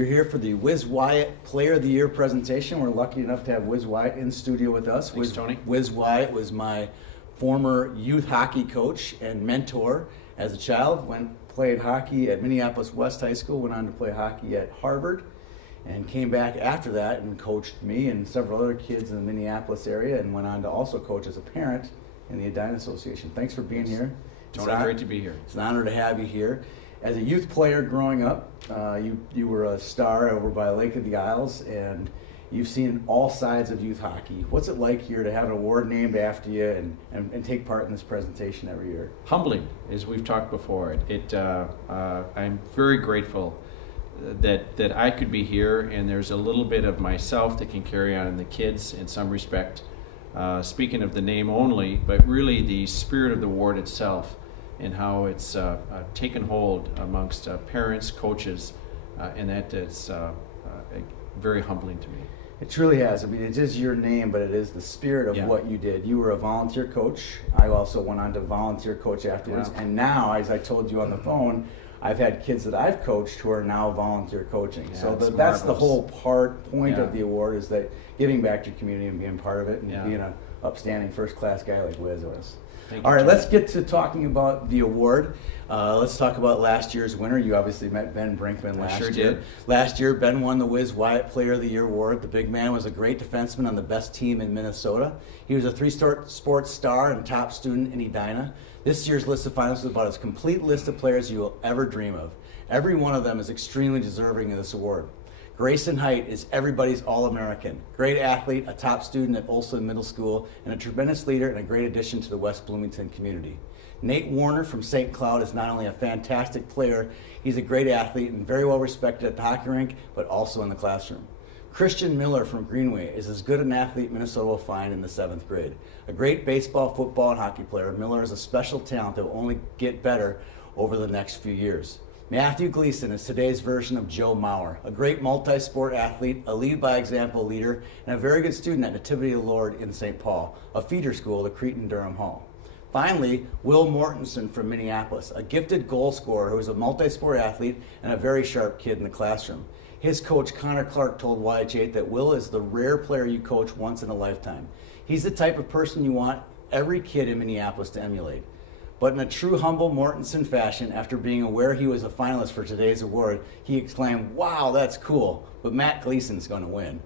We're here for the Wiz Wyatt Player of the Year presentation. We're lucky enough to have Wiz Wyatt in studio with us. Thanks, Tony. Wiz Wyatt was my former youth hockey coach and mentor as a child. Played hockey at Minneapolis West High School, went on to play hockey at Harvard, and came back after that and coached me and several other kids in the Minneapolis area, and went on to also coach as a parent in the Edina Association. Thanks for being here. Tony, great to be here. It's an honor to have you here. As a youth player growing up, you were a star over by Lake of the Isles, and you've seen all sides of youth hockey. What's it like here to have an award named after you and take part in this presentation every year? Humbling, as we've talked before. I'm very grateful that I could be here, and there's a little bit of myself that can carry on in the kids in some respect. Speaking of the name only, but really the spirit of the award itself and how it's taken hold amongst parents, coaches, and that is very humbling to me. It truly has. I mean, it is your name, but it is the spirit of what you did. You were a volunteer coach. I also went on to volunteer coach afterwards. Yeah. And now, as I told you on the phone, I've had kids that I've coached who are now volunteer coaching. Yeah, so that's the whole point of the award, is that giving back to your community and being part of it and being an upstanding first-class guy like Wiz was. All right, let's get to talking about the award. Let's talk about last year's winner. You obviously met Ben Brinkman last year. I sure did. Last year, Ben won the Wiz Wyatt Player of the Year award. The big man was a great defenseman on the best team in Minnesota. He was a three-sports star and top student in Edina. This year's list of finalists is about as complete list of players you will ever dream of. Every one of them is extremely deserving of this award. Grayson Height is everybody's All-American. Great athlete, a top student at Olson Middle School, and a tremendous leader and a great addition to the West Bloomington community. Nate Warner from St. Cloud is not only a fantastic player, he's a great athlete and very well respected at the hockey rink, but also in the classroom. Christian Miller from Greenway is as good an athlete Minnesota will find in the 7th grade. A great baseball, football, and hockey player, Miller is a special talent that will only get better over the next few years. Matthew Gleason is today's version of Joe Mauer, a great multi-sport athlete, a lead-by-example leader, and a very good student at Nativity of the Lord in St. Paul, a feeder school to Cretin-Durham Hall. Finally, Will Mortensen from Minneapolis, a gifted goal scorer who is a multi-sport athlete and a very sharp kid in the classroom. His coach, Connor Clark, told YH8 that Will is the rare player you coach once in a lifetime. He's the type of person you want every kid in Minneapolis to emulate. But in a true humble Mortensen fashion, after being aware he was a finalist for today's award, he exclaimed, "Wow, that's cool, but Matt Gleason's going to win."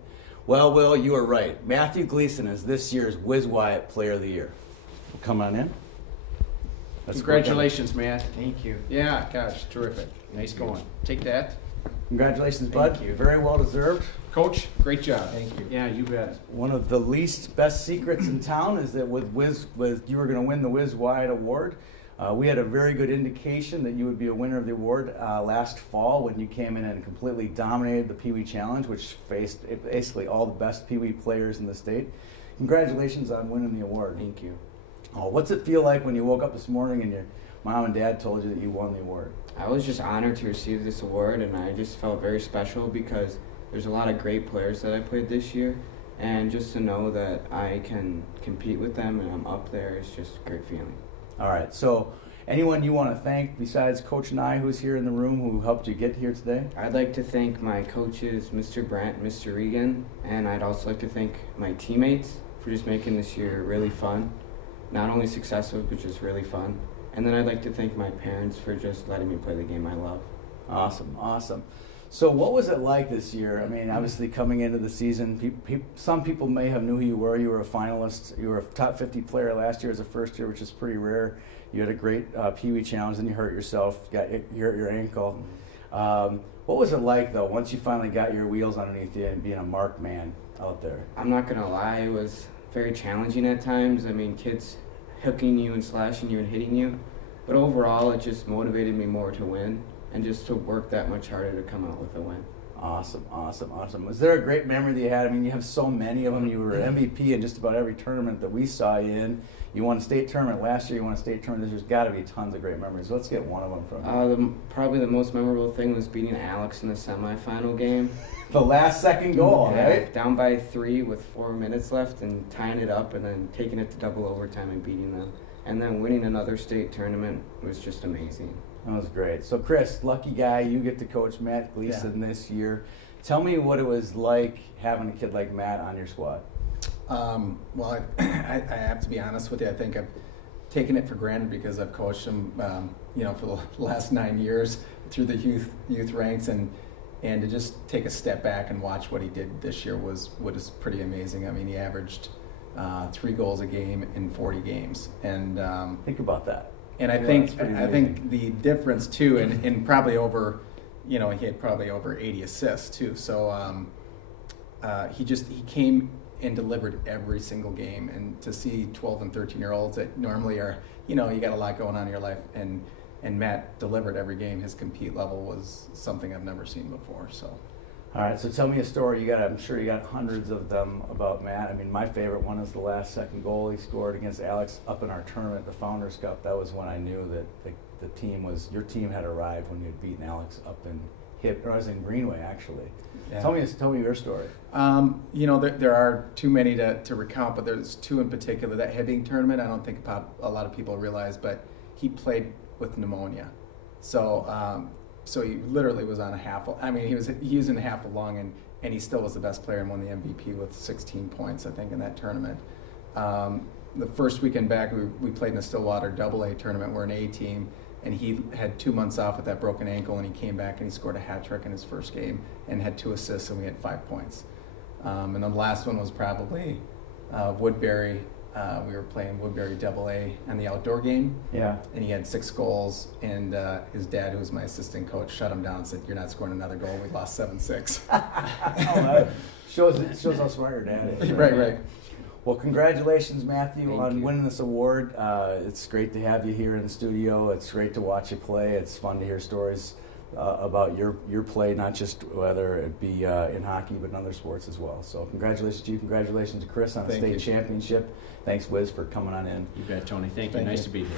Well, Will, you are right. Matthew Gleason is this year's Wiz Wyatt Player of the Year. Come on in. Congratulations, Matt. Thank you. Yeah, gosh, terrific. Nice going. Take that. Congratulations, bud. Thank you. Very well deserved. Coach, great job. Thank you. Yeah, you bet. One of the least best secrets in town is that with you were going to win the Wiz Wyatt Award. We had a very good indication that you would be a winner of the award last fall when you came in and completely dominated the Pee Wee Challenge, which faced basically all the best Pee Wee players in the state. Congratulations on winning the award. Thank you. Oh, what's it feel like when you woke up this morning and your mom and dad told you that you won the award? I was just honored to receive this award, and I just felt very special because there's a lot of great players that I played this year, and just to know that I can compete with them and I'm up there is just a great feeling. All right, so anyone you want to thank besides Coach and I, who's here in the room, who helped you get here today? I'd like to thank my coaches, Mr. Brandt and Mr. Regan, and I'd also like to thank my teammates for just making this year really fun. Not only successful, but just really fun. And then I'd like to thank my parents for just letting me play the game I love. Awesome, awesome. So what was it like this year? I mean, obviously coming into the season, some people may have knew who you were. You were a finalist. You were a top 50 player last year as a first year, which is pretty rare. You had a great Pee Wee Challenge, and you hurt yourself. You hurt your ankle. What was it like, though, once you finally got your wheels underneath you and being a marked man out there? I'm not going to lie. It was very challenging at times. I mean, kids hooking you and slashing you and hitting you. But overall, it just motivated me more to win and just to work that much harder to come out with a win. Awesome, awesome, awesome. Was there a great memory that you had? I mean, you have so many of them. You were MVP in just about every tournament that we saw you in. You won a state tournament last year. You won a state tournament this year. There's got to be tons of great memories. Let's get one of them from you. Probably the most memorable thing was beating Alex in the semifinal game. The last second goal, right? Down by 3 with 4 minutes left and tying it up and then taking it to double overtime and beating them. And then winning another state tournament was just amazing. That was great. So, Chris, lucky guy, you get to coach Matt Gleason this year. Tell me what it was like having a kid like Matt on your squad. Well, I have to be honest with you. I think I've taken it for granted because I've coached him, for the last 9 years through the youth ranks, and to just take a step back and watch what he did this year was pretty amazing. I mean, he averaged 3 goals a game in 40 games, and think about that. And I think the difference too, and probably over, he had probably over 80 assists too. So he came and delivered every single game. And to see 12 and 13-year-olds that normally are, you got a lot going on in your life, and Matt delivered every game. His compete level was something I've never seen before. So. All right, so tell me a story. I'm sure you got hundreds of them about Matt. I mean, my favorite one is the last second goal he scored against Alex up in our tournament, the Founders Cup. That was when I knew that your team had arrived when you had beaten Alex up in I was in Greenway, actually. Yeah. Tell me your story. There are too many to recount, but there's 2 in particular. That Hibbing tournament, I don't think a lot of people realize, but he played with pneumonia. So he literally was on a half. I mean, he was in half a lung, and he still was the best player and won the MVP with 16 points, I think, in that tournament. The first weekend back, we played in the Stillwater AA tournament. We're an A team, and he had 2 months off with that broken ankle, and he came back and he scored a hat trick in his first game and had 2 assists, and we had 5 points. And then the last one was probably Woodbury. We were playing Woodbury AA on the outdoor game. Yeah. And he had 6 goals, and his dad, who was my assistant coach, shut him down and said, "You're not scoring another goal." We lost 7-6. That shows how smart your dad is. Right. Well, congratulations, Matthew, Thank on you. winning this award. It's great to have you here in the studio. It's great to watch you play. It's fun to hear stories about your play, not just whether it be in hockey, but in other sports as well. So congratulations to you. Congratulations to Chris on the state championship. Thanks, Wiz, for coming on in. You bet, Tony. Thank you. Nice to be here.